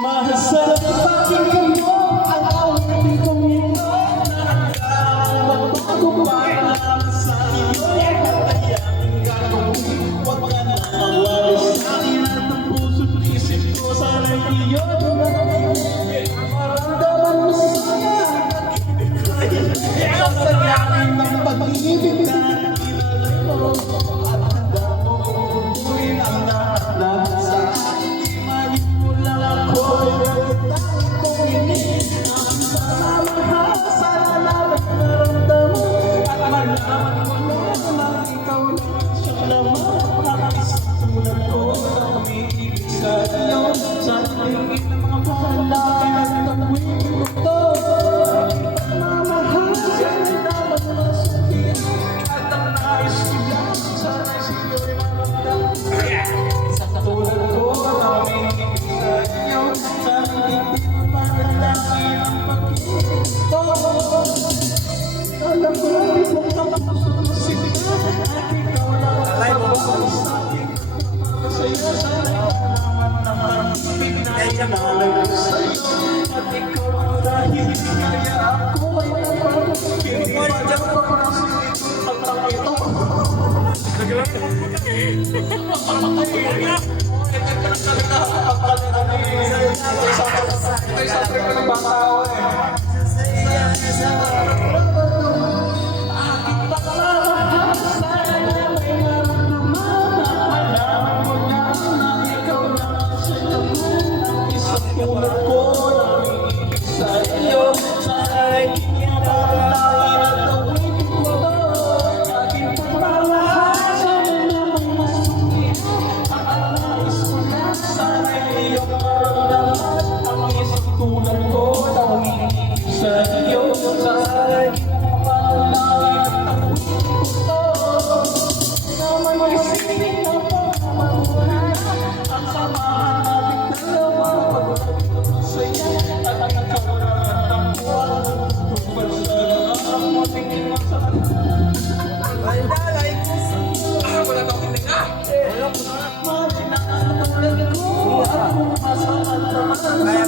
Masarap pakinggan mo ang awitin kong ito na hanggang magbago pa lang sa iyo. Kaya gagawin, huwag ka na mawalis sa akin at ang puso't isip ko sana'y iyon na maramdaman mo sana. Ikaw sa yakin ng pag-ibig na inalay mo at handa mo bubuhin ang lahat sa akin. Di manipulang ako'y nagtatayo kong hindi ang pagmamahal. Sana naman naramdaman at malaman mo na ikaw lang siyang laman. Ang isang tulad ko na umiibig sa iyo. Sana hingin ng mga bahala at tawin ko to. Pagmamahal sana naman masukin at ang nais ko lang sana sa'yo'y maramdaman. Sa tulad ko na umiibig sa iyo. Sana hindi mo panalangin ang pag-ibig to. Alam ko lang kung kapususin ka at ikaw lang ang mababalik sa akin. Sa'yo sana naman pinagmalay ko sa'yo at ikaw ang dahil kaya ako ay napapagod. Hindi pa dyan pa parang silip at ang ito. Ito'y sa trip ng bata ako eh. Aking pagmamahal sana may naramdaman at malaman mo na ikaw lang ang sinaman. Ang isang tulad ko na umiibig sa iyo. Sana'y kinapalangin at tawin ko to. Aking pagmamahal sana namang masukin at ang nais ko lang sana'y iyong maramdaman. Ang isang tulad ko na umiibig sa iyo. Sana'y kinapalangin at tawin ko to. Naman isipin ng pagmamamulan ang samahan natin dalawa. Pagdating ko sa'yo at ang nagkakaramdamuan tungkol sa lahat mo tingin mo sa Wala na akong tinga. Matinaan tulad ko at kung masakal naman